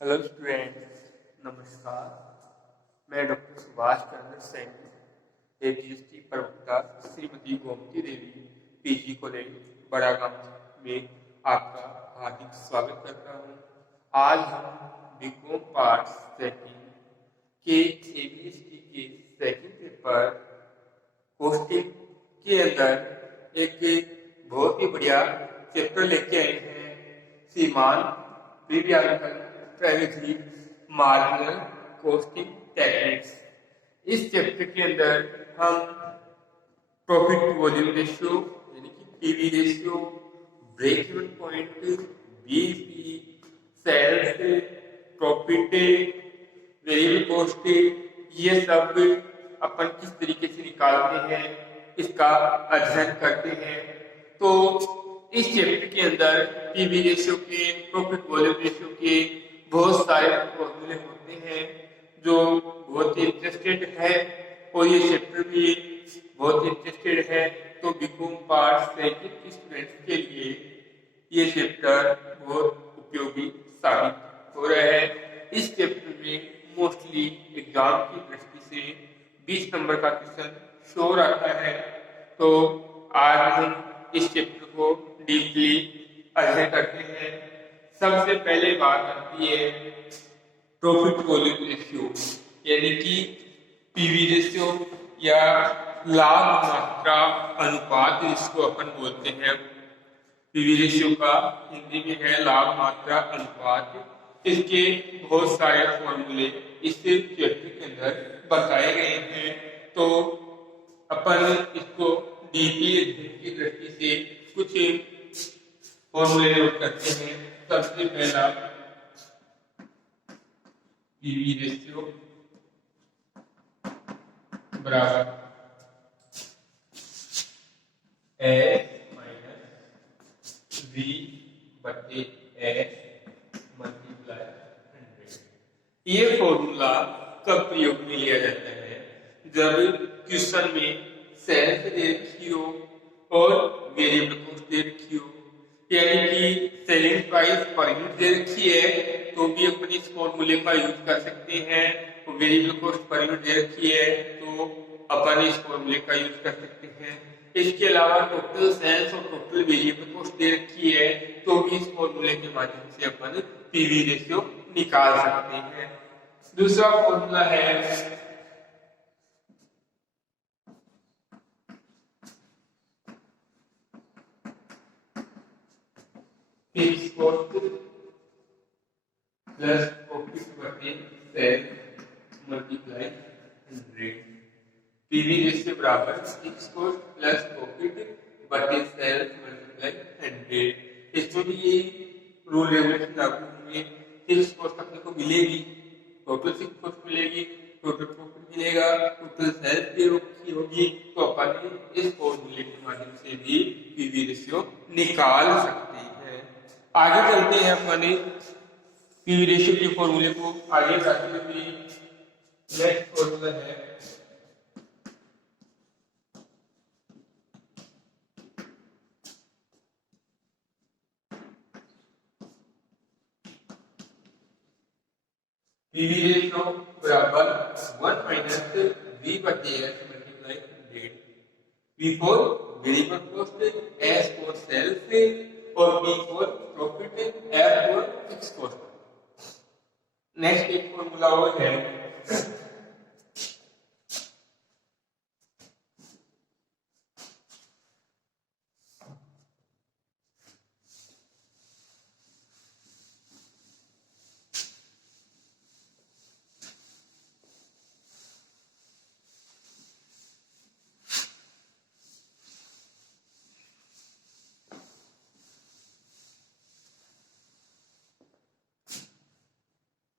Hello students, नमस्कार। मैं doctor Subhash Chandra Saini, APST प्रवक्ता श्रीमती गोमती देवी पीजी कॉलेज बड़ागांव में आपका हार्दिक स्वागत करता हूं। आज हम बीकॉम पार्ट सेकंड के एपीएसटी के सेकंड पेपर पोस्टिंग के अंदर एक बहुत ही बढ़िया चैप्टर लेके आए हैं। सीमांत द्विभाजन प्राइवेटली मार्जिनल कॉस्टिंग टेक्निक्स। इस चैप्टर के अंदर हम प्रॉफिट वॉल्यूम रेशियो यानी कि PV ratio, break even point, BEP, sales, profit, variable cost, ये सब अपन किस तरीके से निकालते हैं इसका अध्ययन करते हैं। तो इस चैप्टर के अंदर पीवी रेशियो के, प्रॉफिट वॉल्यूम रेशियो के बहुत सारे फॉर्मूले होते हैं जो बहुत ही इंटरेस्टेड है और ये चैप्टर भी बहुत इंटरेस्टेड है। तो बीकॉम पार्ट सेकंड के स्टूडेंट्स के लिए ये चैप्टर बहुत उपयोगी साबित हो रहा है। इस चैप्टर में मोस्टली एग्जाम की दृष्टि से 20 नंबर का क्वेश्चन श्योर आता है। तो आज हम इस चैप्टर को डीपली अध्ययन करते हैं। सबसे पहले बात आती है प्रॉफिट वॉल्यूम रेशियो यानी कि पीवी रेशियो या लाभ मात्रा अनुपात, जिसको अपन बोलते हैं। पीवी रेशियो का हिंदी में है लाभ मात्रा अनुपात। इसके बहुत सारे फॉर्मूले इस चैप्टर के अंदर बताए गए हैं। तो अपन इसको डीपी की दृष्टि से कुछ फॉर्मूले नोट करते हैं। सबसे पहला पीवी रेशियो बराबर एस माइनस वी बटे एस मल्टीप्लाई 100। ये फॉर्मूला कब प्रयोग में लिया जाता है? जब क्वेश्चन में सेल्स दे रखी हो और वेरिएबल कॉस्ट दे रखी हो, यानी कि सेलिंग प्राइस पर यूनिट दे रखी है तो भी अपन इस फॉर्मूले का यूज कर सकते हैं। तो वेरिएबल कॉस्ट पर यूनिट दे रखी है तो अपन इस फॉर्मूले का यूज कर सकते हैं। इसके अलावा टोटल सेल्स और टोटल वेरिएबल कॉस्ट दे रखी है तो भी इस फॉर्मूले के माध्यम से अपन पीवी रेशियो निकाल सकते हैं। दूसरा फॉर्मूला है फिक्स कॉस्ट प्लस प्रॉफिट बटे सेल मल्टीप्लाई 100। पीवी रेशियो बराबर फिक्स कॉस्ट प्लस प्रॉफिट बटे सेल मल्टीप्लाई 100। इसमें भी ये रूल रेगुलेशन लागू होंगे। फिक्स कॉस्ट अपने को मिलेगी, टोटल फिक्स कॉस्ट मिलेगी, टोटल प्रॉफिट मिलेगा, टोटल सेल भी रखी होगी। तो अपन इस फॉर्मूले के माध्यम से भी पीवी रेशियो निकाल सकते हैं। आगे चलते हैं अपन पीवी रेशियो के फॉर्मूले को आगे बढ़ाते हुए। नेक्स्ट फॉर्मूला है पीवी रेशियो बराबर 1 माइनस वी बटे S multiply 100। V for variable cost, S for sales और B for profit, F for fix cost. Next एक फॉर्मूला वो है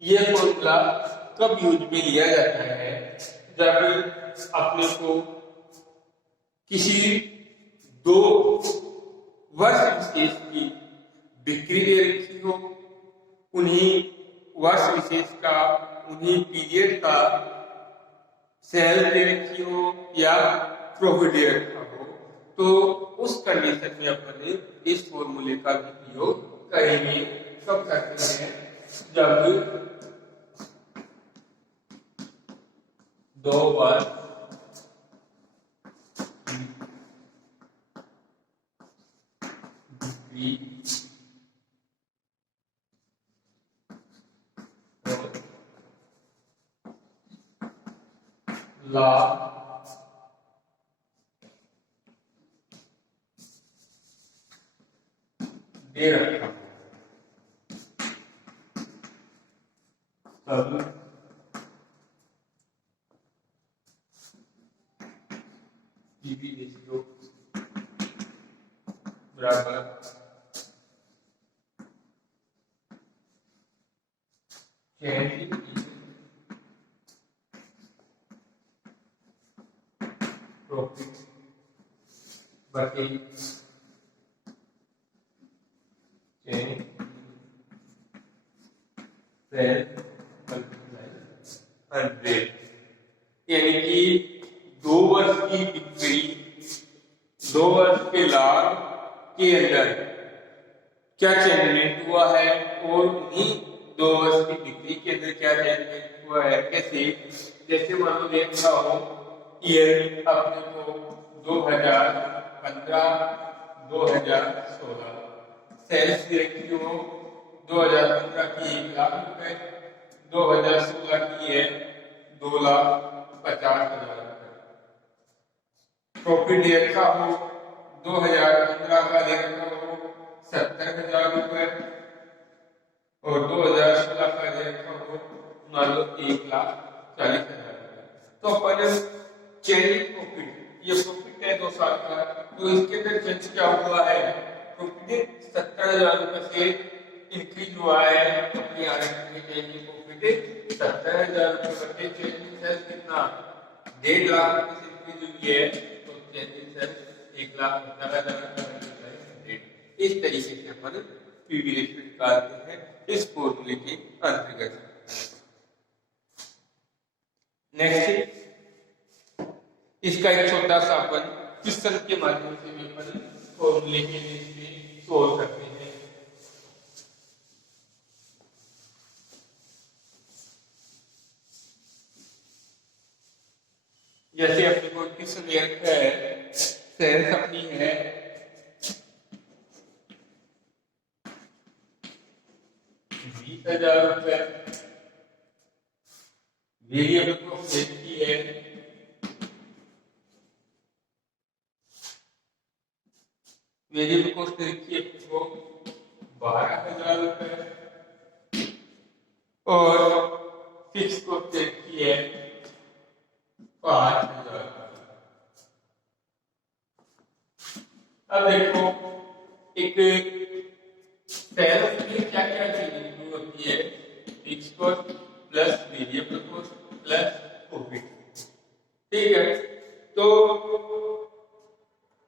ये फॉर्मूला कब यूज में लिया जाता है? जब अपने को किसी दो वर्ष विशेष की बिक्री दे रखी हो, उन्हीं वर्ष विशेष का, उन्हीं पीरियड का सेल दे रखी हो या प्रॉफिट दे रखा हो, तो उस कंडीशन में अपन इस फॉर्मूले का भी प्रयोग करेंगे। कब करते हैं? जब दो वर्ष बिक्री और लाभ दे रखा तब पीवी रेशियो बराबर चेंज इन प्रॉफिट बटे चेंज सेल मल्टीप्लाई 100, यानी कि 2 वर्ष की बिक्री, 2 वर्ष के लाभ के अंदर क्या जनरेट हुआ है और उन्हीं 2 वर्ष की बिक्री के अंदर क्या जनरेट हुआ है। कैसे? जैसे मान लो देख रहा हो ईयर अपने को 2015 2016 सेल्स डायरेक्टली हो 2015 की 1 लाख रुपए, 2016 की है 2,50,000 रुपए। प्रॉफिट देखा हो 2015 का देखा हो 70,000 रुपए और 2016 का देखा हो मान लो 1,40,000 रुपए। तो अपन चेंज प्रॉफिट, ये प्रॉफिट है 2 साल का, तो इसके अंदर चेंज क्या हुआ है, प्रॉफिट 70,000 रुपए से इंक्रीज हुआ है। अपनी आरएसपी चेंज प्रॉफिट 70,000 रुपए बटे चेंज सेल्स कितना 1.5 लाख रुपए से इंक्रीज हुई है, तो चेंज सेल्स 1,18,000। इस तरीके से अपन पीवी रेशियो निकालते हैं इस फॉर्मूले के अंतर्गत। नेक्स्ट इसका एक छोटा सा अपन क्वेश्चन के माध्यम से भी अपन फॉर्मूले के लिए सोल्व करते हैं। जैसे अपने को क्वेश्चन ये है, सेल्स अपनी है 20,000 रुपए, वेरिएबल कॉस्ट की है वेरिएबल कॉस्ट देखिए आपको 12,000 रुपए और फिक्स कॉस्ट देखी है 5,000। अब देखो एक सेल्स में क्या क्या चीजें होती है, fix cost plus variable cost plus profit, ठीक है। तो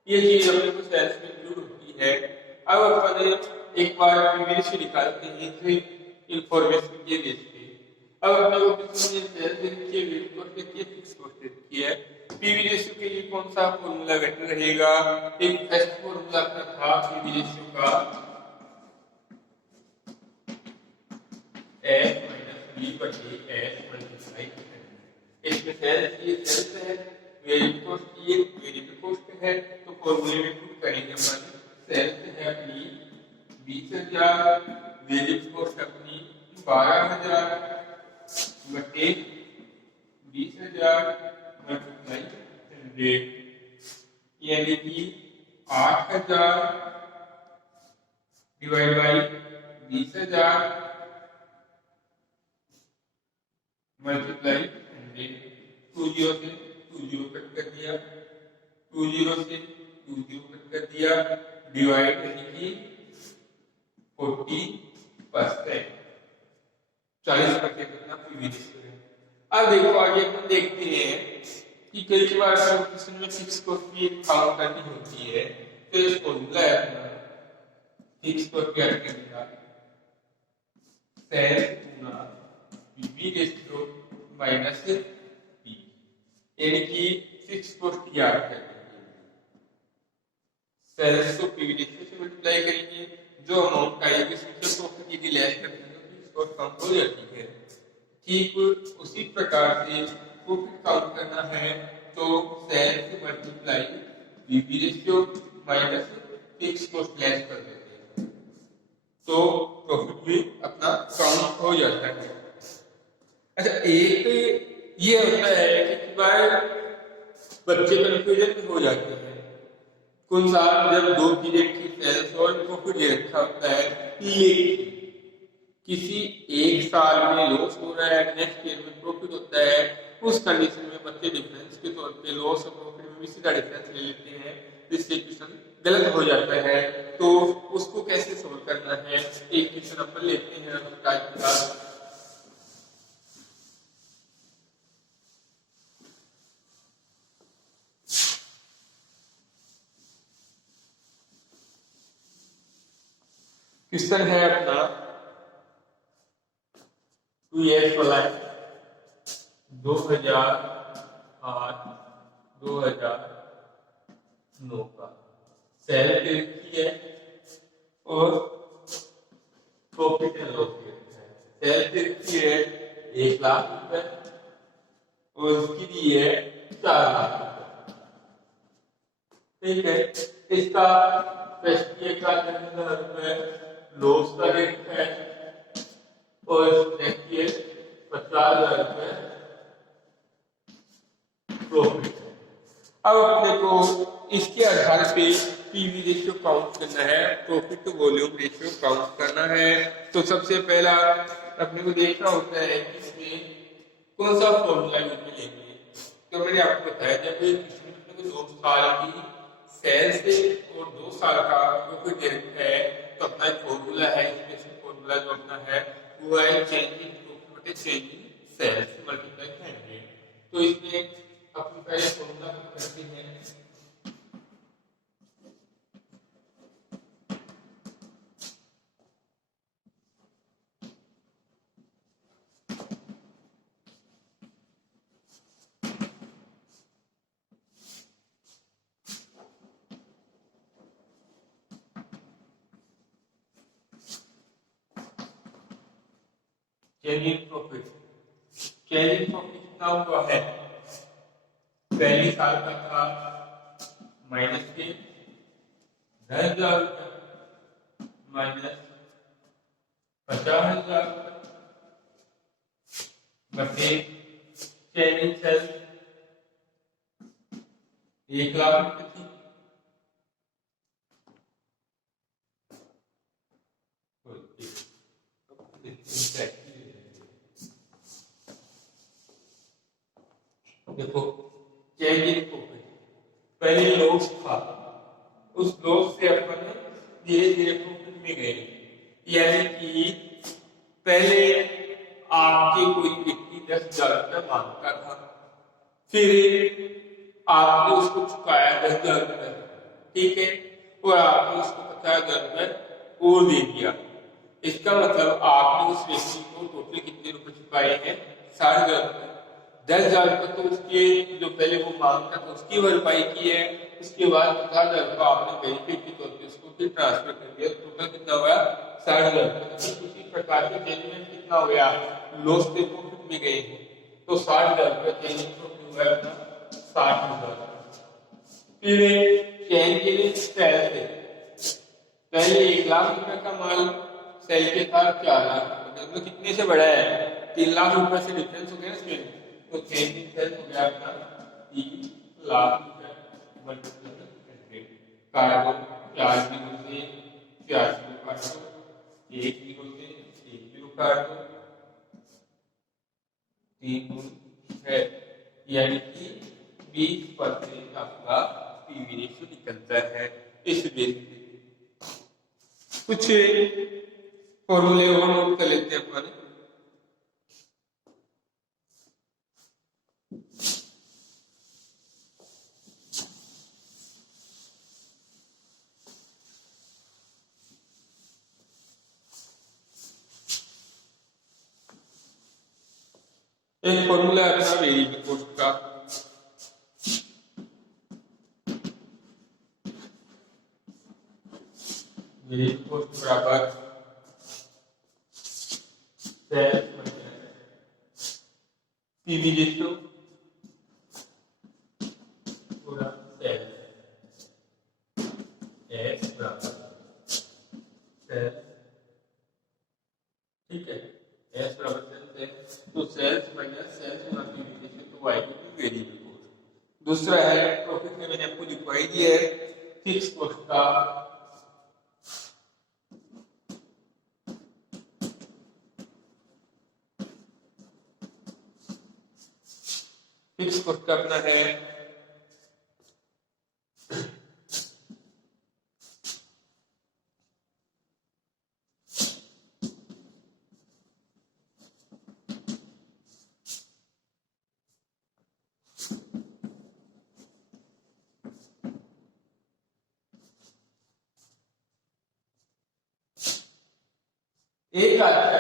ये चीज अपने को सेल्स में इंक्लूड होती है। अब अपन एक बार पीवी रेशियो निकालते हैं इंफॉर्मेशन के बेस पे। अब अपने को किसी ने सेल्स देखी है, वेरिएबल कॉस्ट देखी है, फिक्स कॉस्ट देखी है। पीवी रेशियो के लिए कौन सा फॉर्मूला बेटर रहेगा? एक बेस्ट फॉर्मूला अपना था पीवी रेशियो का S - B बटे S मल्टीप्लाई। इसमें सेल्स है, वेरिएबल कॉस्ट की वेरिएबल कॉस्ट है, तो फॉर्मूले में पुट करेंगे अपन सेल्स है अपनी 20,000, वेरिएबल कॉस्ट अपनी 12,000 बटे 20,000 मल्टीप्लाई 100, यानी कि 8,000 डिवाइड बाई 20,000 मल्टीप्लाई 100। 2 0 से 2 0 कट कर दिया, 2 0 से 2 0 कट कर दिया, डिवाइड यानी कि 40%, 40% अपना पीवी रेशियो है। अब देखो आगे अपन देखते हैं कि कई बार क्वेश्चन में फिक्स कॉस्ट की काउंट करनी होती है, तो ये फॉर्मूला है अपना फिक्स कॉस्ट क्या करेगा, सेल्स गुना पीवी रेशियो माइनस पी, यानी कि फिक्स कॉस्ट याद करेंगे, सेल्स को पीवी रेशियो से मल्टीप्लाई करेंगे, जो अमाउंट आएगी उससे प्रॉफिट यदि लेस करते हैं तो फिक्स कॉस्ट काउंट हो जाती है। ठीक उसी प्रकार से प्रॉफिट काउंट करना है तो sales multiply PV ratio minus fix cost less कर देते हैं तो प्रॉफिट भी अपना काउंट हो जाता है। अच्छा, एक ये होता है कि बार बच्चे कंफ्यूजन हो जाते हैं, कौन सा जब 2 पीरियड की सेल्स और प्रॉफिट ये रखा होता है, लेकिन किसी एक साल में लॉस हो रहा है, नेक्स्ट ईयर में प्रॉफिट होता है, उस कंडीशन में बच्चे डिफरेंस के तौर पे लॉस और प्रॉफिट में भी सीधा डिफरेंस ले लेते हैं, जिससे क्वेश्चन गलत हो जाता है। तो उसको कैसे सोल्व करना है, एक क्वेश्चन अपन लेते हैं टाइप का। क्वेश्चन है अपना 2 years वाला 2008-2009 का सेल की है और प्रॉफिट एंड लॉस की है। सेल की है 1 लाख रुपए और उसकी दी है 4 लाख रुपए। ठीक है, इसका फर्स्ट का रुपए लॉस का रेट है और देखिए 50,000 रुपए प्रॉफिट है। अब अपने को इसके आधार पे पीवी रेशियो काउंट करना है, profit to volume ratio count करना है। तो सबसे पहला अपने को देखना होता है कि इसमें कौन सा फॉर्मूला यूज में लेंगे। तो मैंने आपको बताया जब अपने को 2 साल की सेल्स से और 2 साल का प्रॉफिट है तो अपना एक फॉर्मूला है, स्पेशल फॉर्मूला जो अपना है वो है चेंज इन प्रॉफिट बटे चेंज इन सेल्स मल्टीप्लाई 100। तो इसमें अपने पहले फॉर्मूला को करते हैं। चेंज इन प्रॉफिट कितना हुआ है, पहले साल का था माइनस के 10,000 रुपए माइनस 50,000 बटे चेंज इन सेल्स 1 लाख रुपए थी। देखो चेंज इन प्रॉफिट पहले लॉस था, उस लॉस से अपन धीरे धीरे प्रॉफिट में गए, यानी कि पहले आपके कोई व्यक्ति 10,000 रुपये मांगता था, फिर आपने उसको चुकाया 10,000 रुपये, ठीक है, और आपने उसको 50,000 रुपये और दे दिया। इसका मतलब आपने उस व्यक्ति को टोटल कितने रुपए चुकाए हैं, 60,000 रुपये। 10,000 रुपये तो उसके जो पहले वो मांगता था उसकी भरपाई की है, उसके बाद 50,000 रुपये आपने बेनिफिट के तौर पे उसको फिर ट्रांसफर कर दिया, टोटल कितना हुआ 60,000 रुपये। उसी प्रकार से चेंजमेंट कितना हो गया, लॉस से प्रॉफिट में गए हैं तो 60,000 रुपये चेंजमेंट प्रॉफिट हुआ अपना 60,000। फिर चेंज सेल से पहले 1 लाख रुपए का माल सेल के था 4 लाख रुपए, मतलब कितने से बढ़ा है, 3 लाख रुपए से डिफरेंस हो गया इसमें, तो चेंज इन सेल हो गया अपना 3 लाख रुपए मल्टीप्लाई कार्गो 4 किलो से 4 किलो कार्गो 1 किलो से 1 किलो कार्गो 3 गुण 6, यानी कि 20% आपका पीवी रेशियो निकलता है। इस बेस पे कुछ फॉर्मूले और नोट कर लेते हैं अपन। एक फॉर्मूला है अपना वेरिएबल कॉस्ट का, वेरिएबल कॉस्ट बराबर सेल्स माइनस पीवी रेशियो पूरा सेल्स एक्स बराबर सेल्स, ठीक है, एस बराबर सेल्स है तो सेल्स माइनस सेल्स गुना पीवी रेशियो तो वाई की वेरिएबल कॉस्ट। दूसरा है प्रॉफिट में मैंने आपको लिखवाई दिया है फिक्स कॉस्ट का अपना है एक आता है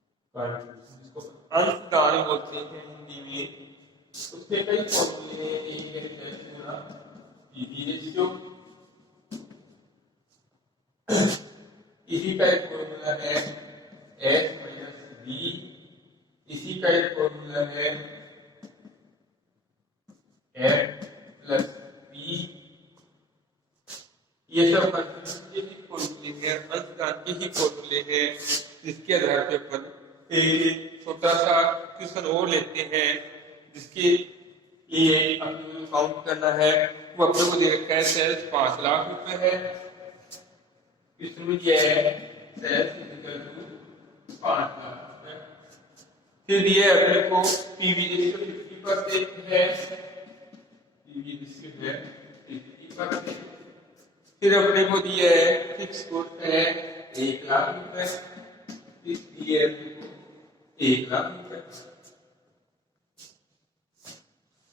जिसको अंशदान बोलते हैं हिंदी में। उसके कई फॉर्मूले हैं, एक है सेल्स गुना पीवी रेशियो, इसी का एक फॉर्मूला है एस माइनस बी, इसी का एक फॉर्मूला है एफ प्लस बी। ये सब के ही फॉर्मूले हैं, अंशदान के ही फॉर्मूले हैं, जिसके आधार पे अपन एक छोटा सा क्वेश्चन और लेते हैं जिसके लिए अपने काउंट करना है। वो अपने को दे रखा है सेल्स 5 लाख रुपए है, इसमें क्या है सेल्स इक्वल टू 5 लाख रुपए। फिर दिया है अपने को पीवी रेशियो 50% है, पीवी रेशियो है 50%। फिर अपने को दिया है फिक्स कॉस्ट है 1 लाख रुपए, दिए अपने को 1 लाख रुपए।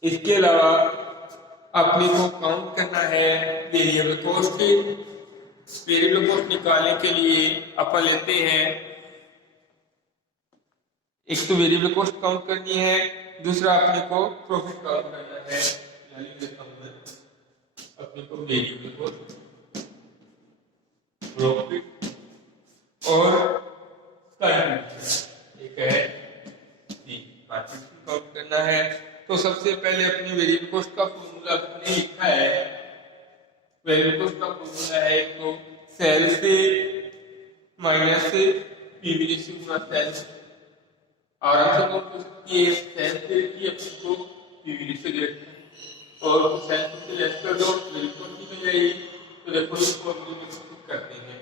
इसके अलावा अपने को काउंट करना है वेरिएबल कॉस्ट। वेरिएबल कॉस्ट निकालने के लिए अपन लेते हैं, एक तो वेरिएबल कॉस्ट काउंट करनी है, दूसरा अपने को प्रॉफिट काउंट करना है। अपने को वेरिएबल कॉस्ट, प्रॉफिट और एक है काउंट करना है। तो सबसे पहले अपने वेरिएबल कॉस्ट का फॉर्मूला आपने लिखा है। वेरिएबल कॉस्ट का फॉर्मूला है तो सेल से माइनस पीवी रेशियो गुना सेल्स, आराम से काउंट कर सकती है। सेल से ही अपने को पीवी रेशियो दे रखा है और सेल से लेस कर दो वेरिएबल कॉस्ट मिल जाएगी। तो देखो इस फॉर्मूले में पुट करते हैं,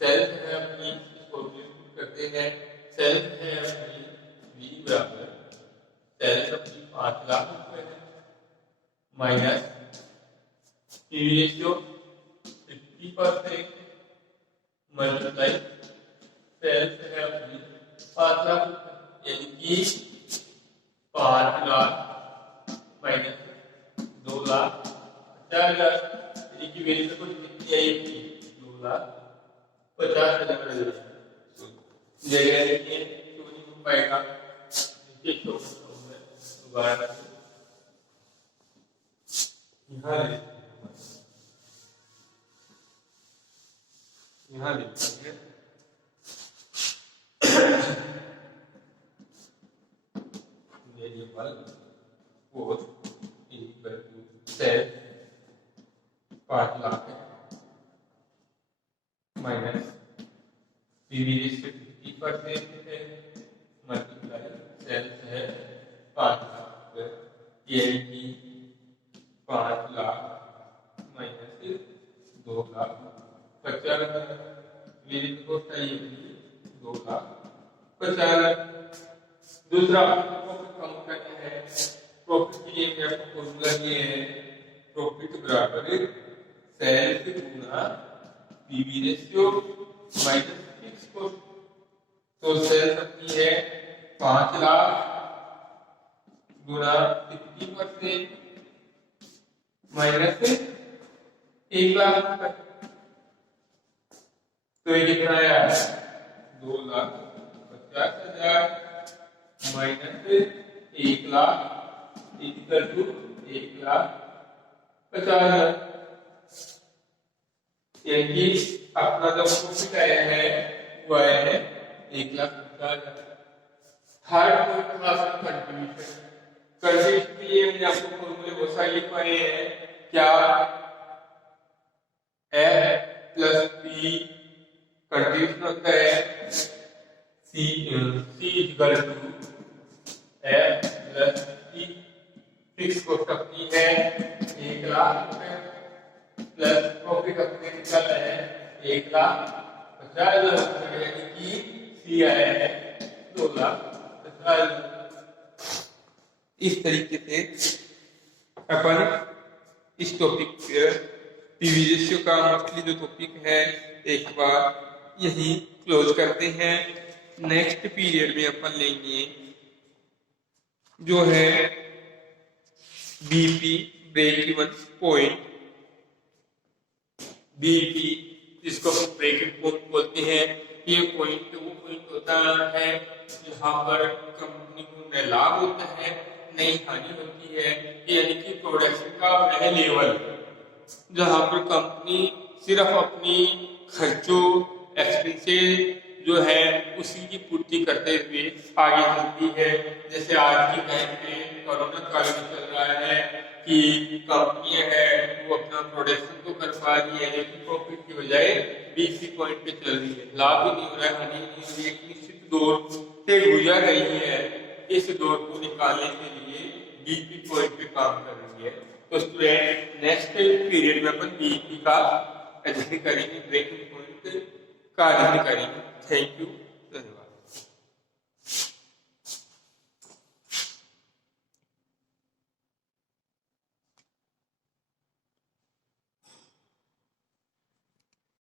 सेल है अपनी इस फॉर्मूले में पुट करते हैं, सेल है अपनी v बराबर सेल्स अपनी 5 लाख रुपए है minus PV ratio 50% multiply sales है अपनी 5 लाख रुपए, यानी कि 5 लाख माइनस 2 लाख 50 हजार, यानी कि वेरिएबल को कितनी आएगी 2 लाख 50 हजार जगह देखिए क्यों नहीं हो पाएगा। दोबारा यहाँ लिखते हैं variable cost equal to sale 5 lakh है माइनस पीवी रेशियो 50% है मल्टीप्लाई सेल्स है 5 लाख, यानी कि 5 lakh minus 2 lakh 50 variable cost चाहिए 2 लाख 50। दूसरा प्रॉफिट काउंट करना है। प्रॉफिट के लिए मैं आपको फॉर्मूला ये है, प्रॉफिट बराबर सेल्स गुना PV ratio minus fix cost. तो सेल्स अपनी है 5 लाख गुना 50% माइनस 1 लाख रुपए, तो ये कितना आया 2,50,000 माइनस 1 लाख इक्वल टू 1,50,000। यानी कि अपना जो प्रॉफिट आया है वो आया है 1,50,000। थर्ड पॉइंट था कंट्रीब्यूशन। कंट्रीब्यूशन के लिए मैंने आपको फॉर्मूले बहुत सारे लिखवाए हैं। क्या F प्लस P कंट्रीब्यूशन होता है C equal to F plus P। Fix cost अपनी है 1,00,000 प्लस प्रॉफिट अपने निकल है 1,50,000, यानी कि C आया है 2,50,000। इस तरीके से अपन इस टॉपिक पीवी रेशियो का मोस्टली जो टॉपिक है एक बार यही क्लोज करते हैं। नेक्स्ट पीरियड में अपन लेंगे जो है BP break even point. BP जिसको ब्रेक इवन पॉइंट बोलते हैं, ये पॉइंट वो पॉइंट होता है जहां पर कंपनी को न लाभ होता है नई हानि होती है, यानी कि प्रोडक्शन का वह लेवल जहां पर कंपनी सिर्फ अपनी खर्चों एक्सपेंसेस जो है उसी की पूर्ति करते हुए आगे चलती है। जैसे आज की टाइम में कोरोना काल में चल रहा है कि कंपनियां हैं वो अपना प्रोडक्शन तो कर पा रही है लेकिन प्रॉफिट की बजाय बीपी पॉइंट पे चल रही है, लाभ भी नहीं हो रहा है, हानि नहीं हो रही है, एक निश्चित दौर से गुजर रही है। इस दौर को निकालने के लिए बीपी पॉइंट पे काम कर रही है। तो स्टूडेंट नेक्स्ट पीरियड में अपन बीपी का अध्ययन करेंगे, ब्रेकिंग पॉइंट का अध्ययन करेंगे। Thank you.